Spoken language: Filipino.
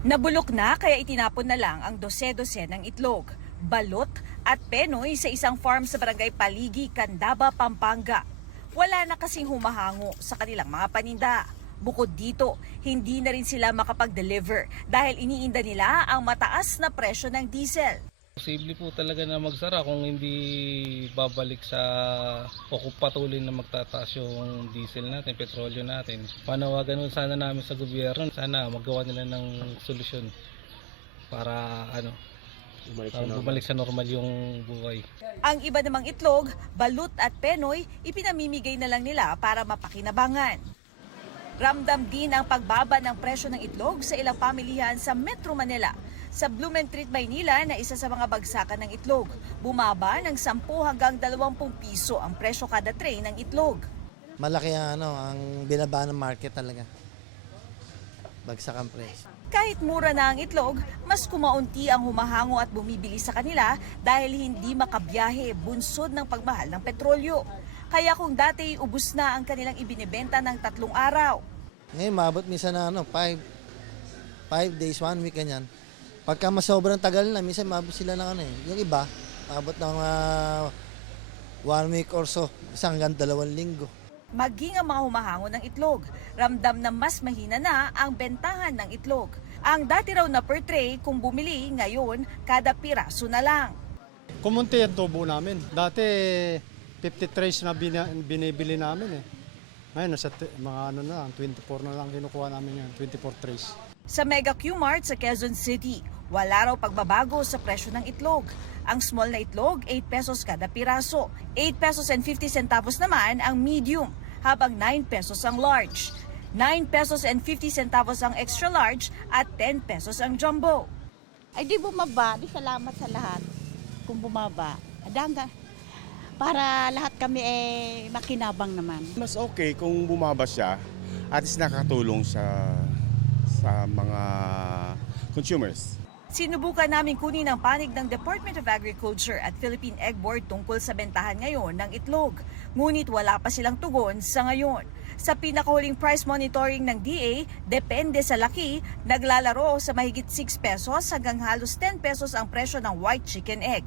Nabulok na kaya itinapon na lang ang dose-dose ng itlog, balot at penoy sa isang farm sa barangay Paligi, Candaba, Pampanga. Wala na kasing humahango sa kanilang mga paninda. Bukod dito, hindi na rin sila makapag-deliver dahil iniinda nila ang mataas na presyo ng diesel. Posible po talaga na magsara kung hindi babalik sa o kung patuloy na magtataas yung diesel natin, petrolyo natin. Panawagan nun sana namin sa gobyerno, sana magawa nila ng solusyon para bumalik sa normal yung buhay. Ang iba namang itlog, balut at penoy, ipinamimigay na lang nila para mapakinabangan. Ramdam din ang pagbaba ng presyo ng itlog sa ilang pamilihan sa Metro Manila. Sa Blumentritt, Maynila na isa sa mga bagsakan ng itlog, bumaba ng 10 hanggang 20 piso ang presyo kada tray ng itlog. Malaki ang binaba ng market talaga. Bagsak ang presyo. Kahit mura na ang itlog, mas kumaunti ang humahango at bumibili sa kanila dahil hindi makabiyahe bunsod ng pagmahal ng petrolyo. Kaya kung dati ubus na ang kanilang ibinebenta ng 3 araw. Ngayon, maabot minsan na 5 days, 1 week, ganyan. Pagka mas sobrang tagal na, minsan maabot sila ng yung iba, maabot ng 1 week or so, isang hanggang 2 linggo. Maging ang mga humahango ng itlog, ramdam na mas mahina na ang bentahan ng itlog. Ang dati raw na per tray kung bumili, ngayon kada piraso na lang. Kumunti ang tubo namin. Dati 50 trays na binibili namin eh. Ngayon nasa mga 24 na lang kinukuha namin yan, 24 trays. Sa Mega Q-Mart sa Quezon City, wala raw pagbabago sa presyo ng itlog. Ang small na itlog, 8 pesos kada piraso. 8 pesos and 50 centavos naman ang medium, habang 9 pesos ang large. 9 pesos and 50 centavos ang extra large at 10 pesos ang jumbo. Ay di bumaba, di salamat sa lahat kung bumaba. Adanga, para lahat kami makinabang naman. Mas okay kung bumaba siya, at least nakatulong sa mga consumers. Sinubukan namin kunin ang panig ng Department of Agriculture at Philippine Egg Board tungkol sa bentahan ngayon ng itlog. Ngunit wala pa silang tugon sa ngayon. Sa pinakahuling price monitoring ng DA, depende sa laki, naglalaro sa mahigit 6 pesos hanggang halos 10 pesos ang presyo ng white chicken egg.